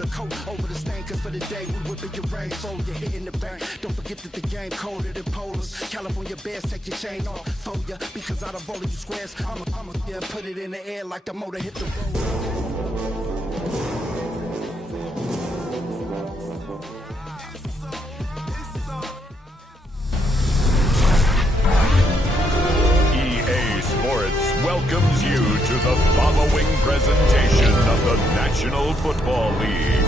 the coat over the stain, cause for the day we whipping your rain, so you're hitting the bank. Don't forget that the game colder than polars. California bears, take your chain off for ya, because out of all of you squares, I'ma yeah, put it in the air like the motor hit the road. Sports welcomes you to the following presentation of the National Football League.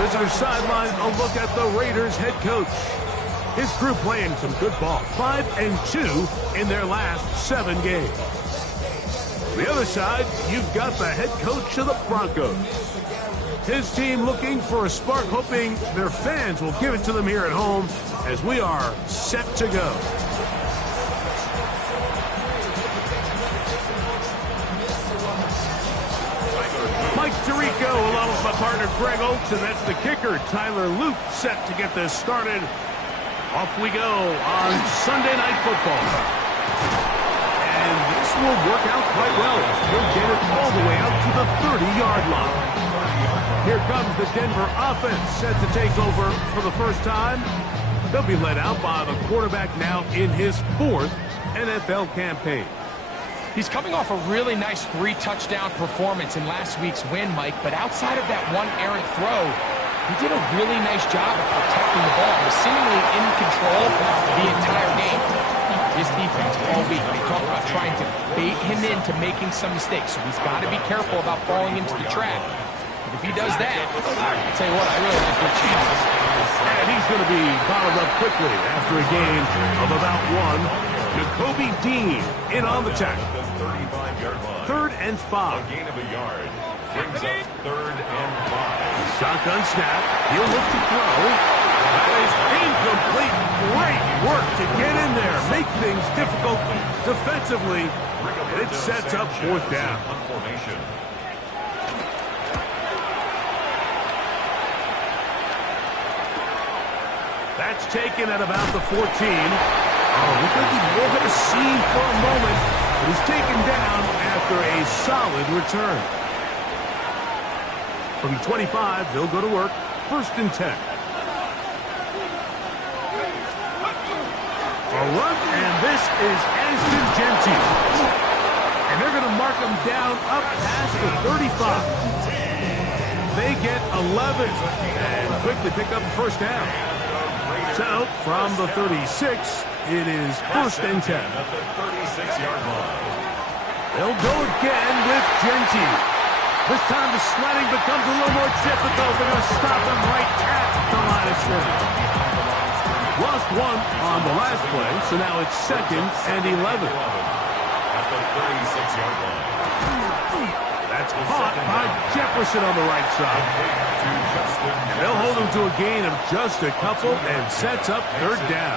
Visitor sideline, a look at the Raiders head coach. His crew playing some good ball, 5-2 in their last 7 games. The other side, you've got the head coach of the Broncos. His team looking for a spark, hoping their fans will give it to them here at home as we are set to go. Mike Tirico along with my partner Greg Oates, and that's the kicker, Tyler Luke, set to get this started. Off we go on Sunday Night Football. And this will work out quite well. He'll get it all the way out to the 30-yard line. Here comes the Denver offense set to take over for the first time. They'll be led out by the quarterback now in his 4th NFL campaign. He's coming off a really nice 3-touchdown performance in last week's win, Mike, but outside of that one errant throw, he did a really nice job of protecting the ball. He was seemingly in control the entire game. His defense all week, they talked about trying to bait him into making some mistakes, so he's got to be careful about falling into the trap. But if he does that, I'll tell you what, I really like good chances. And he's going to be bottled up quickly after a gain of about 1. Jacoby Dean in on the tackle. 3rd and 5. A gain of a yard brings up 3rd and 5. Shotgun snap. He'll look to throw. That is incomplete. Great work to get in there, make things difficult defensively, and it sets up 4th down. That's taken at about the 14. Oh, looked like he over the seam for a moment, but he's taken down after a solid return. From the 25, they'll go to work. 1st and 10. A run, and this is Ashton Genty. And they're going to mark him down up past the 35. They get 11 and quickly pick up the 1st down. So, from the 36, it is 1st and 10. At the 36-yard line. They'll go again with Genty. This time the sledding becomes a little more difficult. They're going to stop him right at the line of scrimmage. Lost 1 on the last play, so now it's 2nd and 11. At the 36-yard line. That's caught by Jefferson on the right side. And they'll hold him to a gain of just a couple and sets up 3rd down.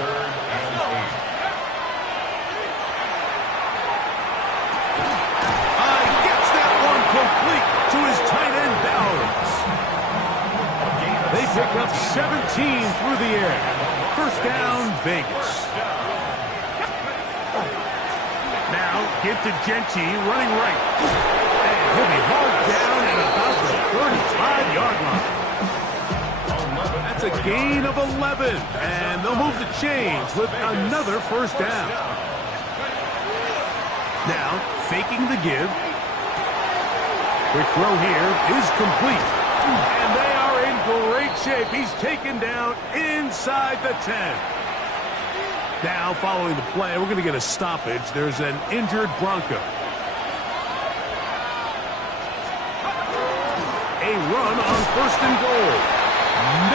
Gets that one complete to his tight end Bowers. They pick up 17 through the air. 1st down, Vegas. Now, get to Genty running right. And he'll be hauled down at about the 35-yard line. That's a gain of 11. And they'll move the chains with another 1st down. Now, faking the give. Quick throw here is complete. And they are in great shape. He's taken down inside the 10. Now, following the play, we're going to get a stoppage. There's an injured Bronco. A run on 1st and goal.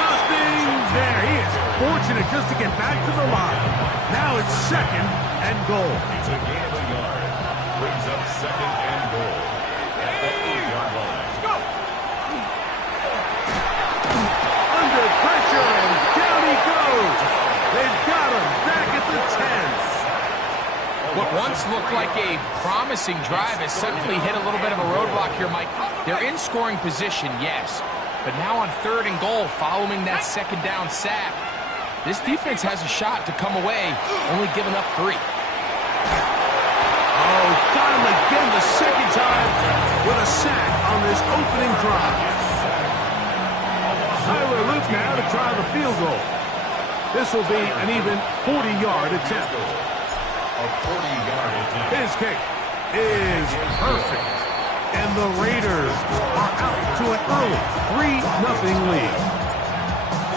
Nothing there. He is fortunate just to get back to the line. Now it's 2nd and goal. It's a gain of a yard. Brings up 2nd and goal at the 8-yard line. Under pressure, and down he goes. They've got him back at the 10. What once looked like a promising drive has suddenly hit a little bit of a roadblock here, Mike. They're in scoring position, yes. But now on 3rd and goal, following that 2nd down sack, this defense has a shot to come away, only giving up 3. Oh, got him again the 2nd time with a sack on this opening drive. Tyler Luke now to try the field goal. This will be an even 40-yard attempt. A 40-yard attempt. His kick is perfect. And the Raiders are out to an early 3-0 lead.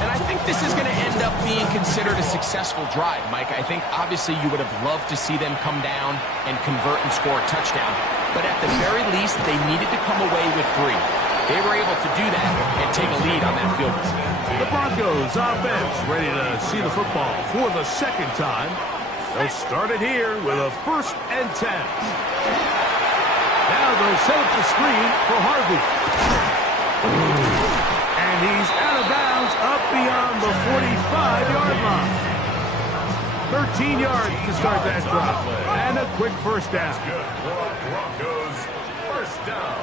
And I think this is going to end up being considered a successful drive, Mike. I think obviously you would have loved to see them come down and convert and score a touchdown. But at the very least, they needed to come away with 3. They were able to do that and take a lead on that field goal. The Broncos offense ready to see the football for the 2nd time. They'll start it here with a 1st and 10. Now they'll set up the screen for Harvey. And he's out of bounds up beyond the 45-yard line. 13 yards to start that drive. And a quick 1st down. Broncos, 1st down.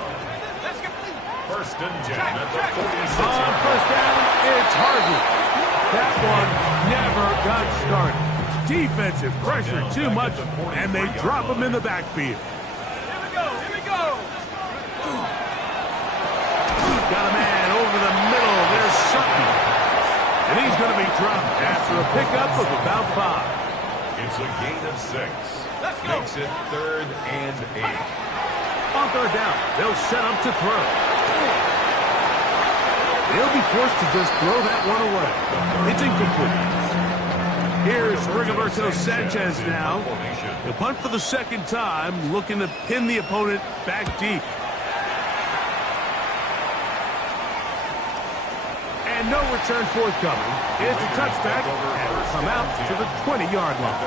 1st and 10 at the 46. On 1st down, it's Harvey. That one never got started. Defensive pressure too much, and they drop him in the backfield. Here we go. Got a man over the middle. There's Sutton. And he's going to be dropped after a pickup of about 5. It's a gain of 6. Makes it 3rd and 8. On 3rd down, they'll set up to throw. They'll be forced to just throw that one away. It's incomplete. Here's Rigoberto Sanchez now. He'll punt for the 2nd time, looking to pin the opponent back deep. And no return forthcoming. It's a touchback, and will come out to the 20-yard line.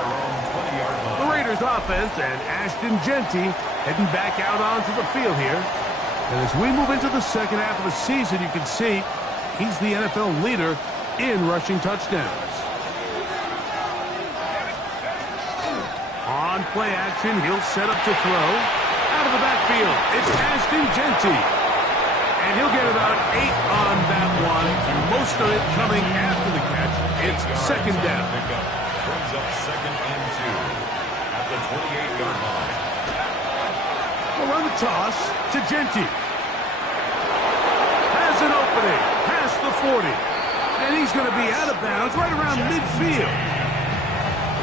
The Raiders offense and Ashton Genty heading back out onto the field here. And as we move into the 2nd half of the season, you can see he's the NFL leader in rushing touchdowns. On play action, he'll set up to throw. Out of the backfield, it's Ashton Genty. And he'll get about 8 on that one. Most of it coming after the catch. It's 2nd down. Brings up 2nd and 2 at the 28-yard line. We'll run the toss to Genty. Has an opening past the 40. And he's going to be out of bounds right around midfield.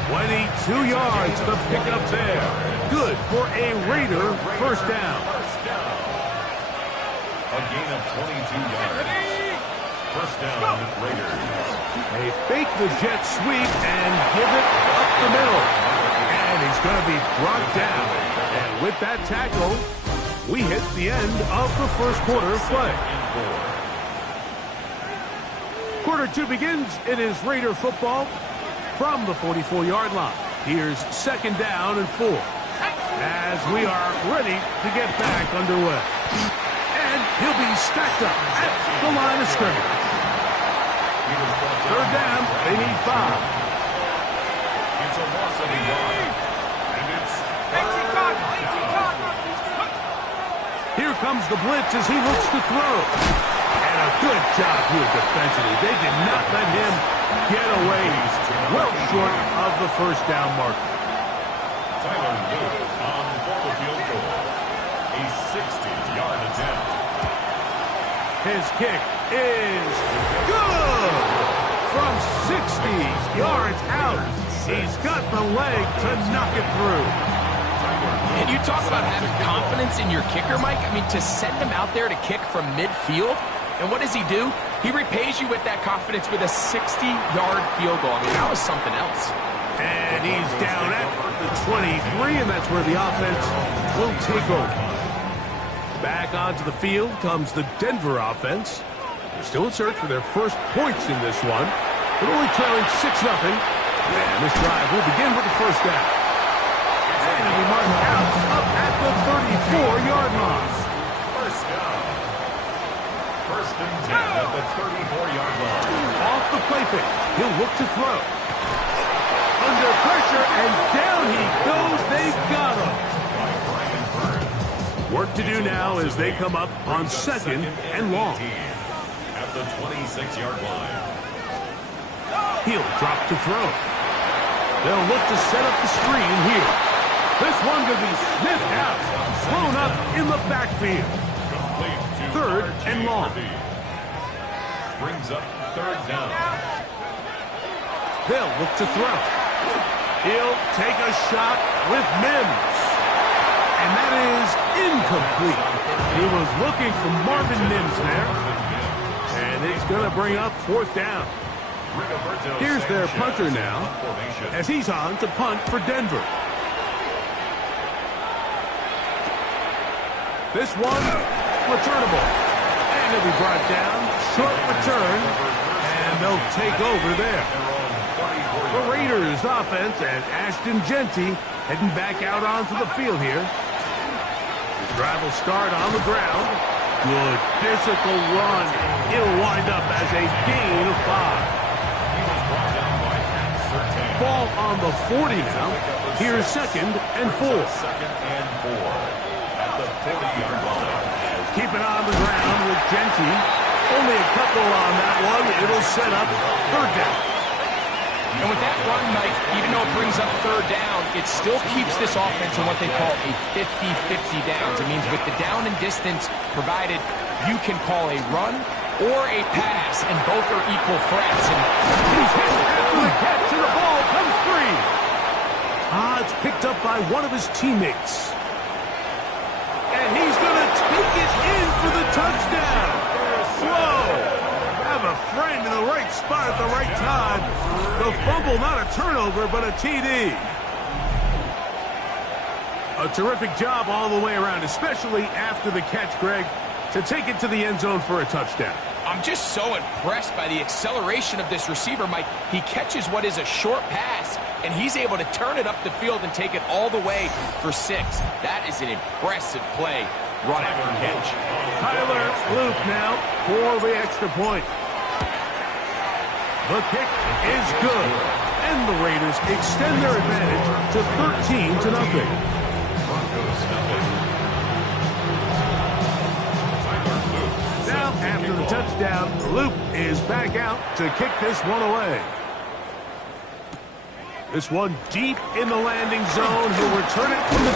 22 yards, the pickup there. Good for a Raider 1st down. A gain of 22 yards. 1st down, Raiders. They fake the jet sweep and give it up the middle. And he's going to be brought down. And with that tackle, we hit the end of the 1st quarter of play. Quarter 2 begins. It is Raider football from the 44-yard line. Here's 2nd down and 4. As we are ready to get back underway. And he'll be stacked up at the line of scrimmage. 3rd down, they need 5. It's a loss of a yard. And it's 18 Here comes the blitz as he looks to throw. And a good job here defensively. They did not let him get away. He's well short of the 1st down mark. Tyler Luke on for the field goal. A 60-yard attempt. His kick is good! From 60 yards out. He's got the leg to knock it through. And you talk about having confidence in your kicker, Mike. I mean, to send him out there to kick from midfield, and what does he do? He repays you with that confidence with a 60-yard field goal. I mean, that was something else. And he's down at the 23, and that's where the offense will take over. Back onto the field comes the Denver offense. They're still in search for their first points in this one. But only trailing 6-0. And this drive will begin with the first down. And it'll be marked out up at the 34-yard line. First down. First and 10 at the 34-yard line. Off the play fake. He'll look to throw. Under pressure, and down he goes. They got him. Work to do now as they come up on second and long. At the 26-yard line. He'll drop to throw. They'll look to set up the screen here. This one could be sniffed out. Thrown up in the backfield. Third and long. Brings up third down. They'll look to throw. He'll take a shot with Mims. And that is incomplete. He was looking for Marvin Mims there. And it's going to bring up fourth down. Here's their punter now, as he's on to punt for Denver. This one, returnable. And it'll be brought down, short return, and they'll take over there. The Raiders offense and Ashton Genty heading back out onto the field here. The drive will start on the ground. Good physical run. It'll wind up as a gain of 5. Ball on the 40 now. Here's second and 4. Second and 4 at the 40-yard line. Keep it on the ground with Genty. Only a couple on that one. It'll set up third down. And with that run, Mike, even though it brings up third down, it still keeps this offense in what they call a 50-50 downs. It means with the down and distance provided, you can call a run or a pass, and both are equal threats. And he's hit after the catch, and the ball comes free. It's picked up by one of his teammates. And he's going to take it in for the touchdown. Whoa! Have a friend in the right spot at the right time. The fumble, not a turnover, but a TD. A terrific job all the way around, especially after the catch, Greg, to take it to the end zone for a touchdown. I'm just so impressed by the acceleration of this receiver, Mike. He catches what is a short pass, and he's able to turn it up the field and take it all the way for 6. That is an impressive play, run after catch. Tyler Luke now for the extra point. The kick is good, and the Raiders extend their advantage to 13-0. Now, after the touchdown, Luke is back out to kick this one away. This one deep in the landing zone. He'll return it from the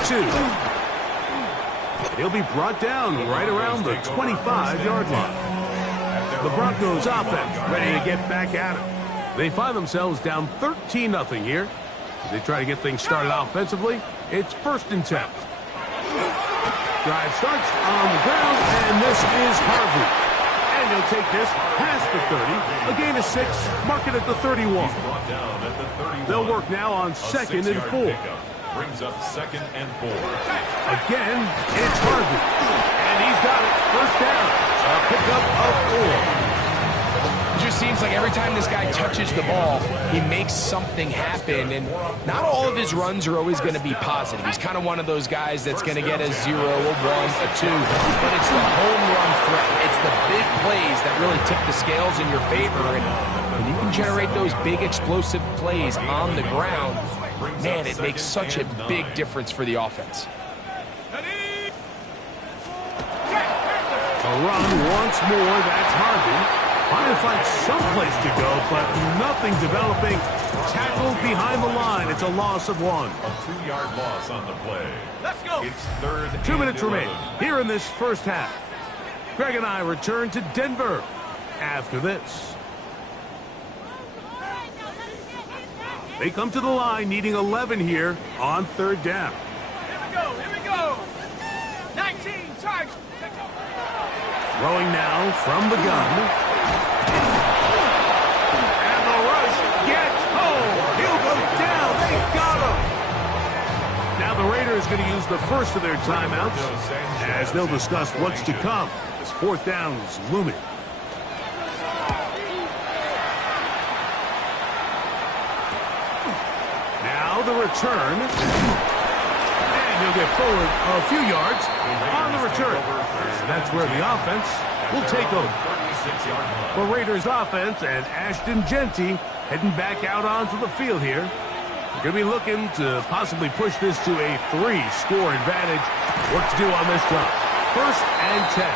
2. He'll be brought down right around the 25-yard line. The Broncos offense ready to get back at it. They find themselves down 13-0 here. As they try to get things started offensively, it's first and 10. Drive starts on the ground, and this is Harvey. And he'll take this past the 30, a gain of 6, mark it at the 31. They'll work now on second and 4. Brings up second and 4. Again, it's Harvey. And he's got it. First down. A pickup of 4. It just seems like every time this guy touches the ball, he makes something happen. And not all of his runs are always going to be positive. He's kind of one of those guys that's going to get a 0, a 1, a 2. But it's the home run threat. It's the big plays that really tip the scales in your favor. And when you can generate those big explosive plays on the ground, man, it makes such a big difference for the offense. A run once more, that's Harvey. Trying to find someplace to go, but nothing developing. Tackled behind the line. It's a loss of 1. A 2-yard loss on the play. Let's go. It's third. 2 minutes remain here in this first half. Greg and I return to Denver after this. They come to the line needing 11 here on third down. Here we go. Here we go. 19 charge. Throwing now from the gun. And the rush gets home. He'll go down. They got him. Now the Raiders going to use the first of their timeouts as they'll discuss what's to come. This fourth down is looming. for the return. And he'll get forward a few yards on the return. And that's where the offense will take over. The Raiders offense and Ashton Genty heading back out onto the field here. They're going to be looking to possibly push this to a 3-score advantage. What to do on this drive? 1st and 10.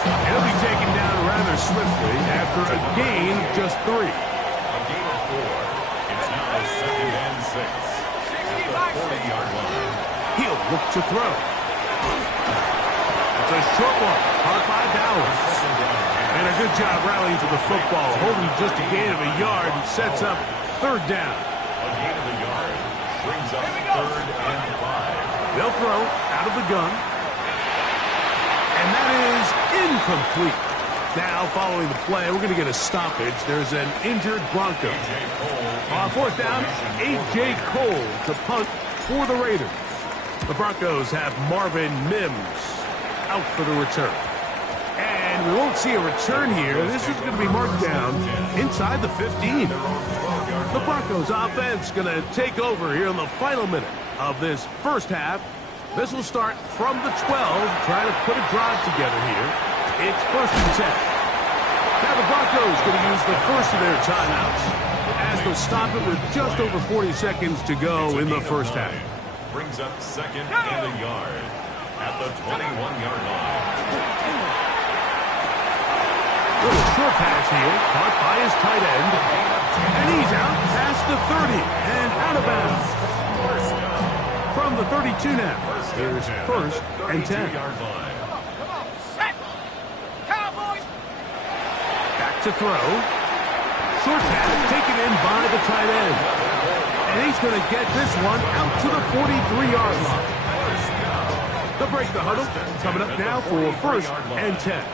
It'll be taken down rather swiftly after a gain of just 3. A gain of 4. It's now 2nd and 6. At the 40-yard line. He'll look to throw. It's a short one, caught by Dallas. And a good job rallying to the football, holding just a gain of a yard and sets up 3rd down. A gain of a yard brings up 3rd and 5. They'll throw out of the gun. And that is incomplete. Now, following the play, we're going to get a stoppage. There's an injured Bronco. On 4th down, A.J. Cole to punt for the Raiders. The Broncos have Marvin Mims out for the return. And we won't see a return here. This is going to be marked down inside the 15. The Broncos offense going to take over here in the final minute of this first half. This will start from the 12, trying to put a drive together here. It's 1st and 10. Now the Broncos going to use the first of their timeouts as they'll stop it with just over 40 seconds to go in the first half. Brings up 2nd and a yard at the 21-yard line. Little short pass here, caught by his tight end. And he's out past the 30 and out of bounds. From the 32 now, here's 1st and 10. Set. Cowboys. Back to throw. Short pass taken in by the tight end. And he's going to get this one out to the 43-yard line. They'll break the huddle. Coming up now for 1st and 10.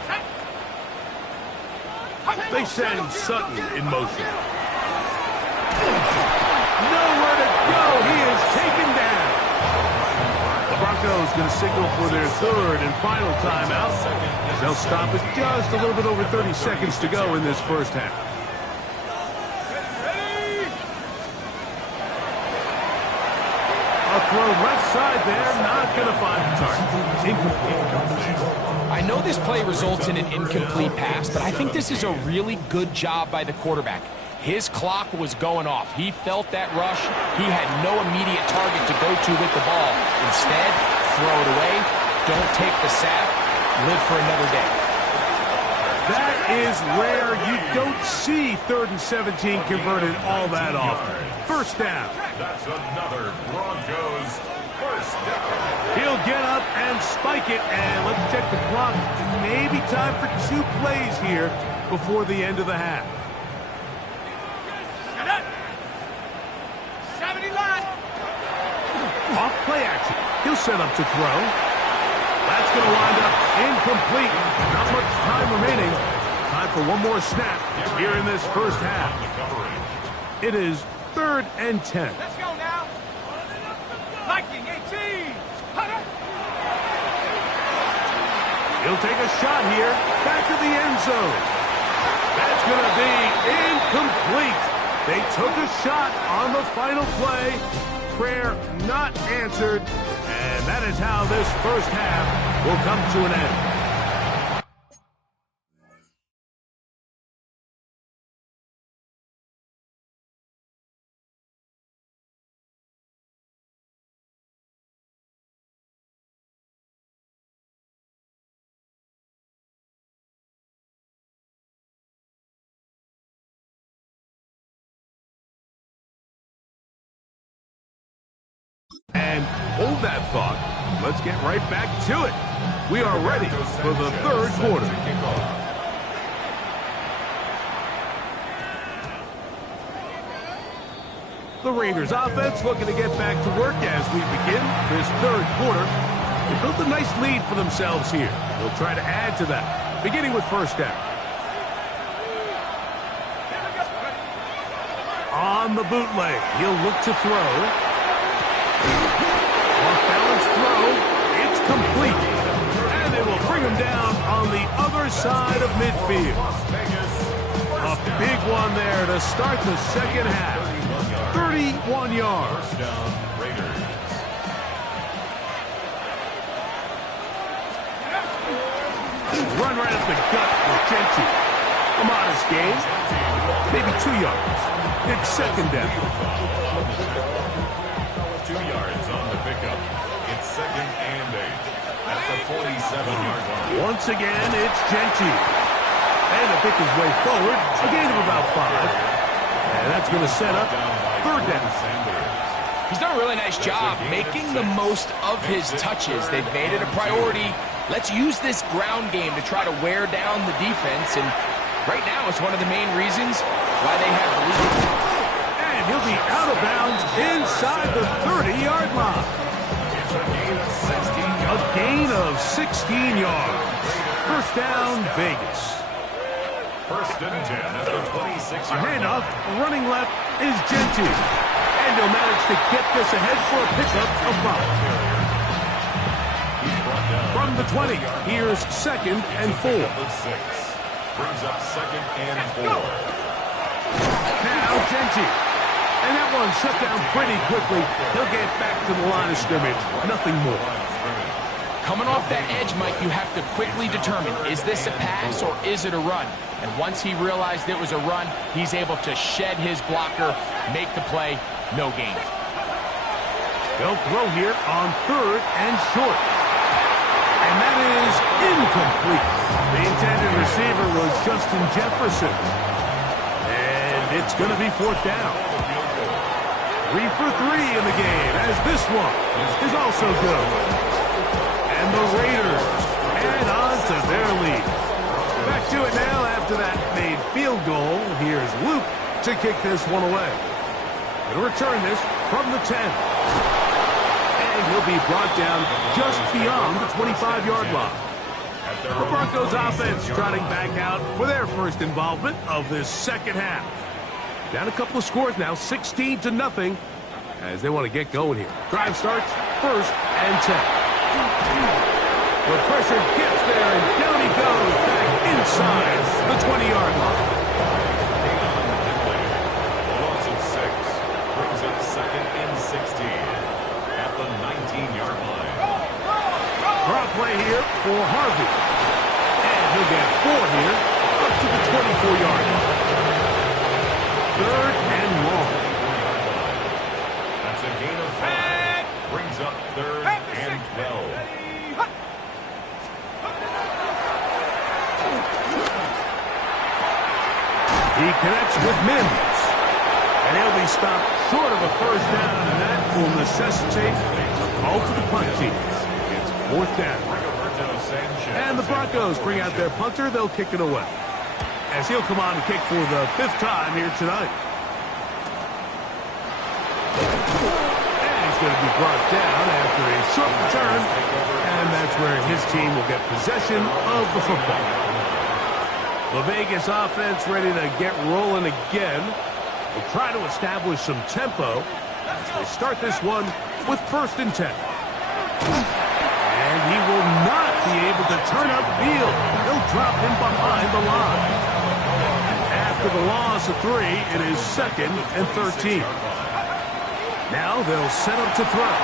They send Sutton in motion. Nowhere to go. He is taken down. The Broncos going to signal for their 3rd and final timeout. They'll stop it just a little bit over 30 seconds to go in this first half. A throw left side there, not going to find the target. Incomplete. I know this play results in an incomplete pass, but I think this is a really good job by the quarterback. His clock was going off. He felt that rush. He had no immediate target to go to with the ball. Instead, throw it away. Don't take the sack. Live for another day. That is rare. You don't see 3rd and 17 converted all that often. 1st down. That's another Broncos 1st down. He'll get up and spike it, and let's check the clock. Maybe time for 2 plays here before the end of the half. Set up. 70 line. Off play action. He'll set up to throw. That's going to wind up incomplete. Not much time remaining. Time for one more snap here in this first half. It is 3rd and 10. Let's go now. Viking 18. He'll take a shot here. Back to the end zone. That's going to be incomplete. They took a shot on the final play. Prayer not answered. And that is how this first half will come to an end. And hold that thought. Let's get right back to it. We are ready for the 3rd quarter. The Raiders offense looking to get back to work as we begin this 3rd quarter. They built a nice lead for themselves here. They'll try to add to that, beginning with 1st down. On the bootleg, he'll look to throw. Off-balance throw. It's complete. And they will bring him down on the other side of midfield. A big one there to start the second half. 31 1 yard. First down, Raiders. Run right up the gut with Genty. A modest gain. Maybe 2 yards. It's second down. 2 yards on the pickup. It's second and 8 at the 47-yard line. Once again, it's Genty. And to pick his way forward, a gain of about 5. And that's going to set up third down. He's done a really nice job making the most of his touches. They've made it a priority. Let's use this ground game to try to wear down the defense. And right now, it's one of the main reasons why they have the lead. And he'll be out of bounds inside the 30-yard line. A gain of 16 yards. First down, Vegas. First and 10 at the 26. A handoff, running left is Genty. And he'll manage to get this ahead for a pickup of 5. From the 20, here's second and 4. Brings up second and 4. Now Genty. And that one shut down pretty quickly. He'll get back to the line of scrimmage. Nothing more. Coming off that edge, Mike, you have to quickly determine, is this a pass or is it a run? And once he realized it was a run, he's able to shed his blocker, make the play, no gain. They'll throw here on third and short. And that is incomplete. The intended receiver was Justin Jefferson. And it's going to be fourth down. 3 for 3 in the game, as this one is also good. And the Raiders add on to their lead. Back to it now after that made field goal. Here's Luke to kick this one away. He'll return this from the 10. And he'll be brought down just beyond the 25-yard line. The Broncos offense trotting back out for their first involvement of this second half. Down a couple of scores now, 16-0, as they want to get going here. Drive starts first and 10. The pressure gets there, and down he goes back inside the 20-yard line. A loss of 6 brings up second and 16 at the 19-yard line. Draw play here for Harvey. And he'll get 4 here up to the 24-yard line. Third and long. That's a gain of 5. Brings up third and 12. He connects with Mims. And he'll be stopped short of a first down, and that will necessitate a call to the punt team. It's fourth down. And the Broncos bring out their punter. They'll kick it away, as he'll come on and kick for the 5th time here tonight. And he's going to be brought down after a short return, and that's where his team will get possession of the football. The Vegas offense ready to get rolling again. Will try to establish some tempo as they start this one with first and 10. And he will not be able to turn upfield. He'll drop him behind the line. After the loss of 3, it is second and 13. Now they'll set up to throw.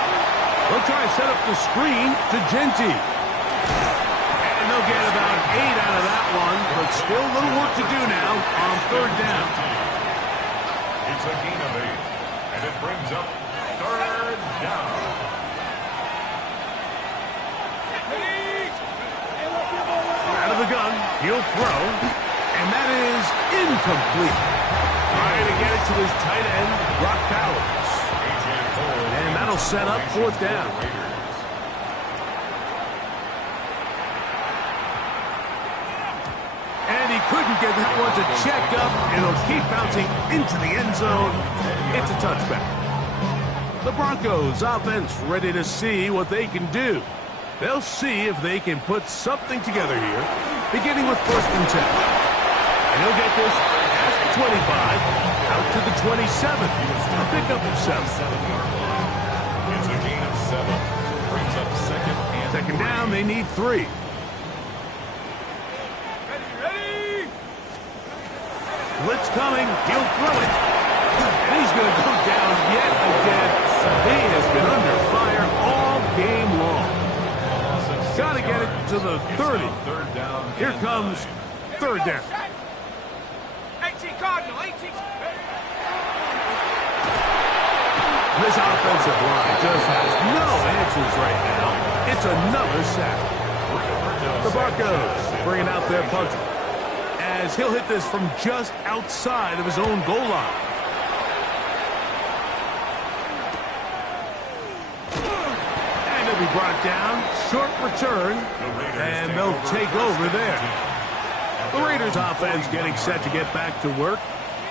They'll try to set up the screen to Genty. And they'll get about 8 out of that one, but still a little work to do now on third down. It's a gain of 8, and it brings up third down. Out of the gun, he'll throw, and that is incomplete. Trying to get it to his tight end, Brock Powers. And that'll set up fourth down. And he couldn't get that one to check up. It'll keep bouncing into the end zone. It's a touchback. The Broncos offense ready to see what they can do. They'll see if they can put something together here, beginning with first and 10. And he'll get this past the 25, out to the 27. A pickup of 7. It's a gain of 7. Brings up second down, they need 3. Blitz coming, he'll throw it. And he's going to go down yet the 30. Here comes third down. 18 Cardinal, 18. This offensive line just has no answers right now. It's another sack. The Broncos bringing out their punter, as he'll hit this from just outside of his own goal line. And he'll be brought down. Short return, and they'll take over there. The Raiders offense getting set to get back to work.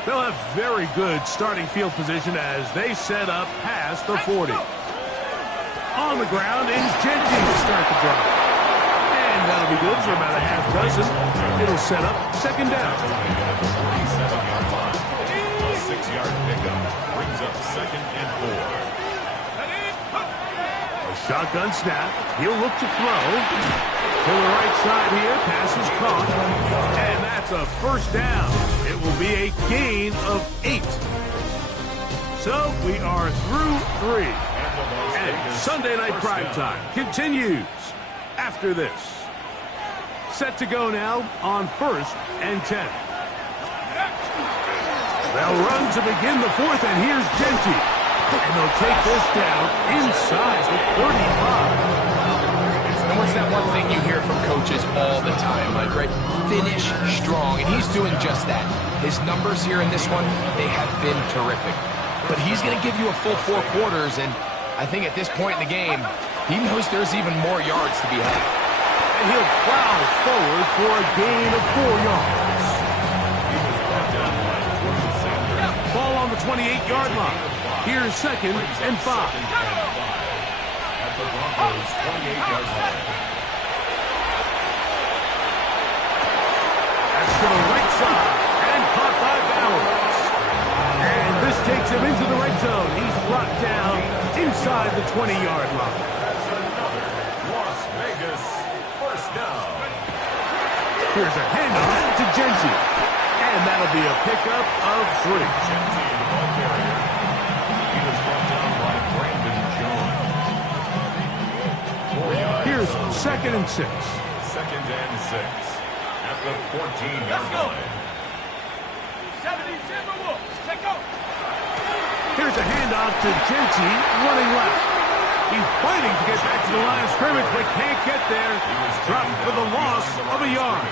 They'll have very good starting field position as they set up past the 40. On the ground is Genty to start the drive. And that'll be good for about a half dozen. It'll set up second down. 47-yard line. A 6-yard pickup brings up 2nd and 4. A shotgun snap. He'll look to throw. To the right side here. Pass is caught. And that's a first down. It will be a gain of 8. So we are through 3. And Sunday Night Primetime continues after this. Set to go now on 1st and 10. They'll run to begin the 4th, and here's Genty. And they'll take this down inside the 35. And what's that one thing you hear from coaches all the time, Mike, right? Finish strong, and he's doing just that. His numbers here in this one, they have been terrific. But he's going to give you a full 4 quarters, and I think at this point in the game, he knows there's even more yards to be had. And he'll plow forward for a gain of 4 yards. Ball on the 28-yard line. Here's 2nd and 5. At the Broncos' 28-yard line. That's to the right side and caught by Bowers. And this takes him into the red zone. He's brought down inside the 20-yard line. Las Vegas, first down. Here's a handoff to Genty. And that'll be a pickup of 3. Genty, the ball carrier. He was brought down by Brandon Jones. 4 yards. Here's 2nd and 6. 2nd and 6. At the 14-yard line. 70 Timberwolves, take over. Here's a handoff to Genty, running left. He's fighting to get back to the line of scrimmage, but can't get there. Dropped for the loss of a yard.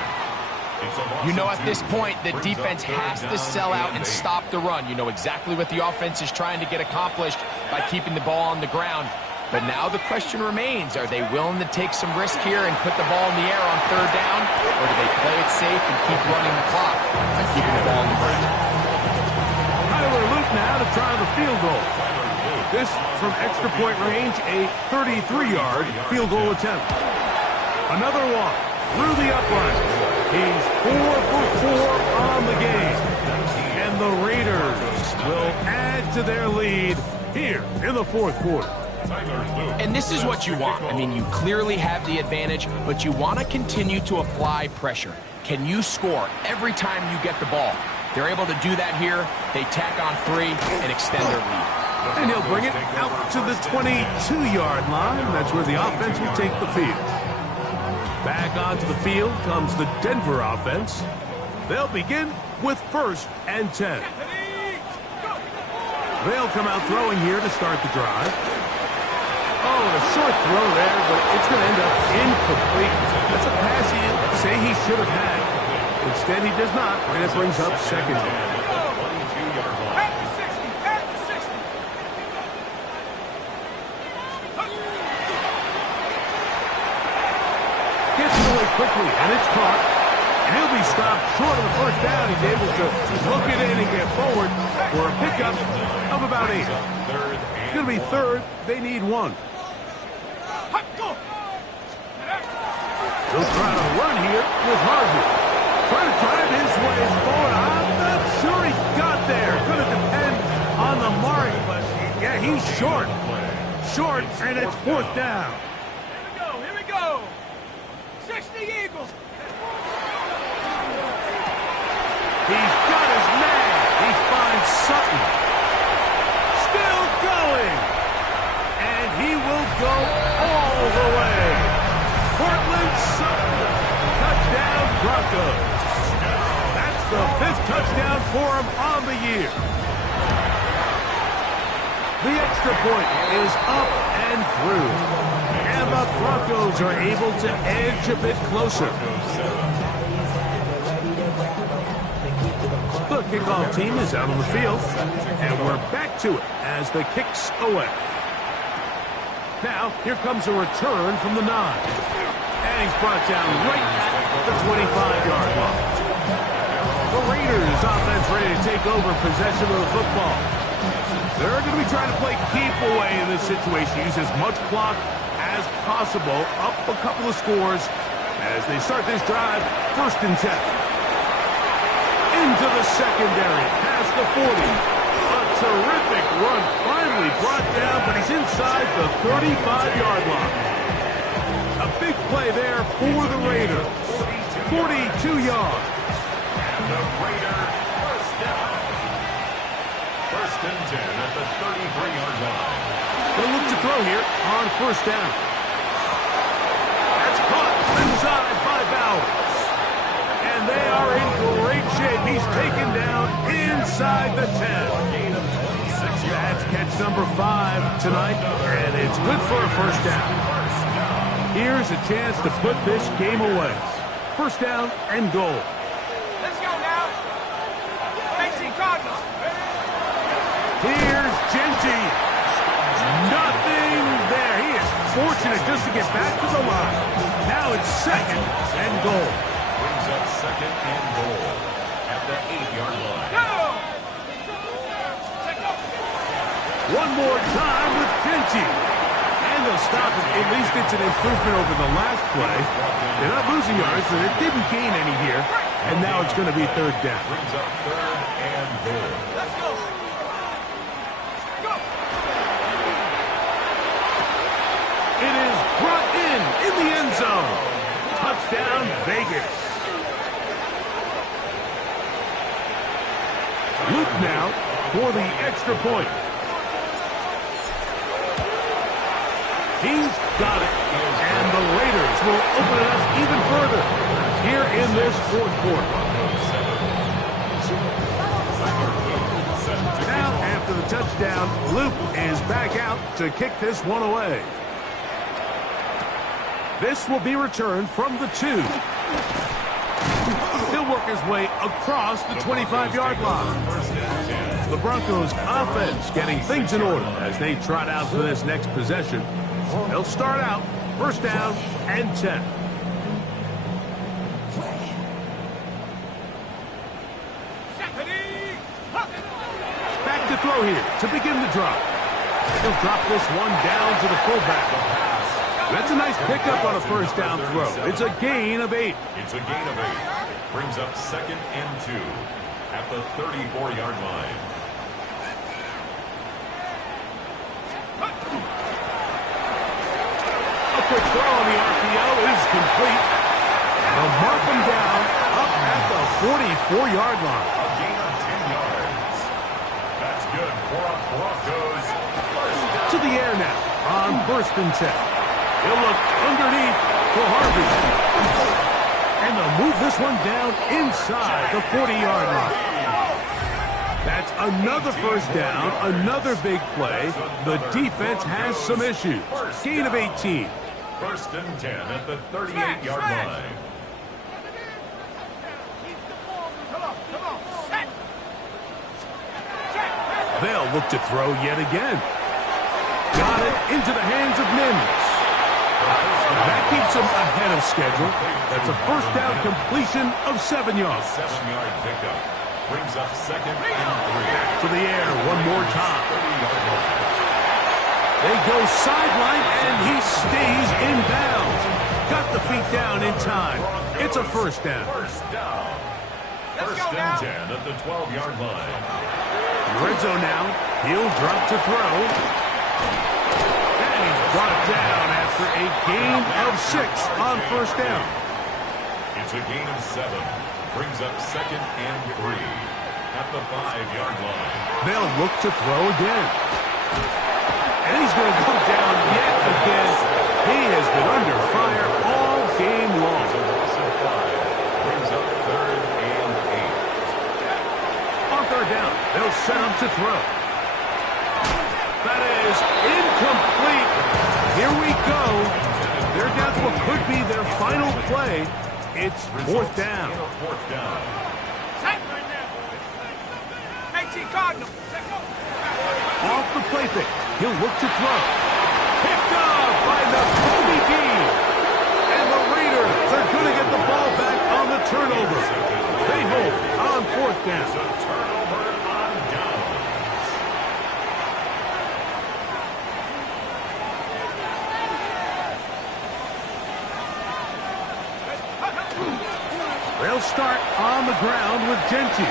You know, at this point, the defense has to sell out and stop the run. You know exactly what the offense is trying to get accomplished by keeping the ball on the ground. But now the question remains, are they willing to take some risk here and put the ball in the air on 3rd down? Or do they play it safe and keep running the clock by keeping the ball on the ground? Tyler Luke now to try the field goal. This from extra point range, a 33-yard field goal attempt. Another one through the upright. He's 4 for 4 on the game. And the Raiders will add to their lead here in the 4th quarter. And this is what you want. I mean, you clearly have the advantage, but you want to continue to apply pressure. Can you score every time you get the ball? They're able to do that here. They tack on 3 and extend their lead. And he'll bring it out to the 22-yard line. That's where the offense will take the field. Back onto the field comes the Denver offense. They'll begin with 1st and 10. They'll come out throwing here to start the drive. Oh, and a short throw there, but it's going to end up incomplete. That's a pass he'd say he should have had. Instead, he does not, and it brings up 2nd down. At the 60, at the 60. Gets it away quickly, and it's caught. And he'll be stopped short of the 1st down. He's able to hook it in and get forward for a pickup of about 8. It's going to be 3rd. They need 1. He'll try to run here with Harvey. Trying to drive his way forward. I'm not sure he got there. Going to depend on the mark, but yeah, he's short. Short, and it's 4th down. Here we go. 60 Eagles. He's got his man. He finds Sutton. Still going. And he will go all the way. Portland Sutton Broncos. That's the 5th touchdown for him on the year. The extra point is up and through. And the Broncos are able to edge a bit closer. The kickoff team is out on the field, and we're back to it as the kick's away. Now, here comes a return from the 9. And he's brought down right at the 25-yard line. The Raiders offense ready to take over possession of the football. They're going to be trying to play keep away in this situation. Use as much clock as possible. Up a couple of scores as they start this drive. 1st and 10. Into the secondary. Past the 40. A terrific run. Finally brought down, but he's inside the 35-yard line. A big play there for the Raiders. 42 yards. And the Raiders first down. 1st and 10 at the 33-yard line. They'll look to throw here on 1st down. That's caught inside by Bowers. And they are in great shape. He's taken down inside the 10. That's catch number 5 tonight, and it's good for a 1st down. Here's a chance to put this game away. 1st down and goal. Let's go now. 19 Cardinals. Here's Genty. Nothing there. He is fortunate just to get back to the line. Now it's 2nd and goal. Brings up 2nd and goal at the 8-yard line. Go! One more time with Genty. And they'll stop it. At least it's an improvement over the last play. They're not losing yards, but it didn't gain any here. And now it's going to be 3rd down. Brings up 3rd and goal. Let's go. Go. It is brought in the end zone. Touchdown, Vegas. Luke now for the extra point. He's got it. And the Raiders will open it up even further here in this 4th quarter. Now, after the touchdown, Luke is back out to kick this one away. This will be returned from the 2. He'll work his way across the 25-yard line. The Broncos offense getting things in order as they trot out for this next possession. They'll start out 1st down and 10. Back to throw here to begin the drop. He'll drop this one down to the fullback. That's a nice pickup on a 1st down throw. It's a gain of 8. It's a gain of 8. Brings up 2nd and 2 at the 34-yard line. A quick throw on the RPO is complete. They'll mark him down up at the 44-yard line. A gain of 10 yards. That's good for a Broncos. To the air now on 1st and 10. He'll look underneath for Harvey. And they'll move this one down inside the 40-yard line. That's another 1st down, another big play. The defense has some issues. Gain of 18. 1st and 10 at the 38-yard line. They'll look to throw yet again. Got it into the hands of Mims. That keeps him ahead of schedule. That's a 1st down completion of 7 yards. 7-yard pickup. Brings up 2nd and 3. To the air one more time. They go sideline, and he stays in bounds. Got the feet down in time. It's a 1st down. 1st down. 1st and 10 at the 12-yard line. Red zone now. He'll drop to throw. And he's brought down after a gain of 6 on 1st down. It's a gain of 7. Brings up 2nd and 3 at the 5-yard line. They'll look to throw again. And he's going to go down yet again. He has been under fire all game long. It's a loss of 5. set up to throw. That is incomplete. Here we go. They're down to what could be their final play. It's fourth down. Tight right now, boys. 18 Cardinal. Off the play fake. He'll look to throw. Picked up by the BB. And the Raiders are going to get the ball back on the turnover. They hold on fourth down. Turnover on downs. They'll start on the ground with Genty.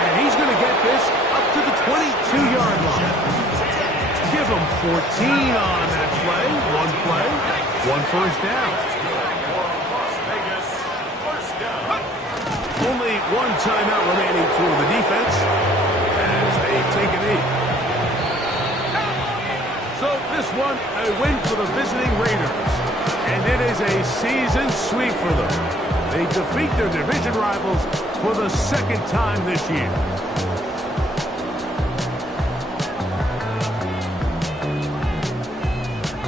And he's going to get this up to the 22-yard line. Give him 14 on that play. One first down. Las Vegas, first down. Only one timeout remaining for the defense as they take a knee. So this one, a win for the visiting Raiders. And it is a season sweep for them. They defeat their division rivals for the second time this year.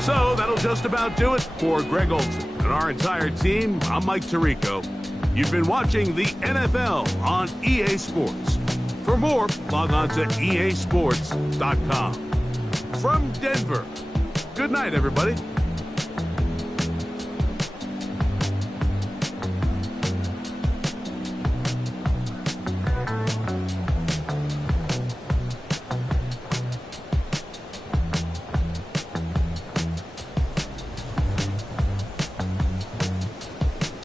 So that'll just about do it for Greg Olson and our entire team. I'm Mike Tirico. You've been watching the NFL on EA Sports. For more, log on to easports.com. From Denver, good night, everybody.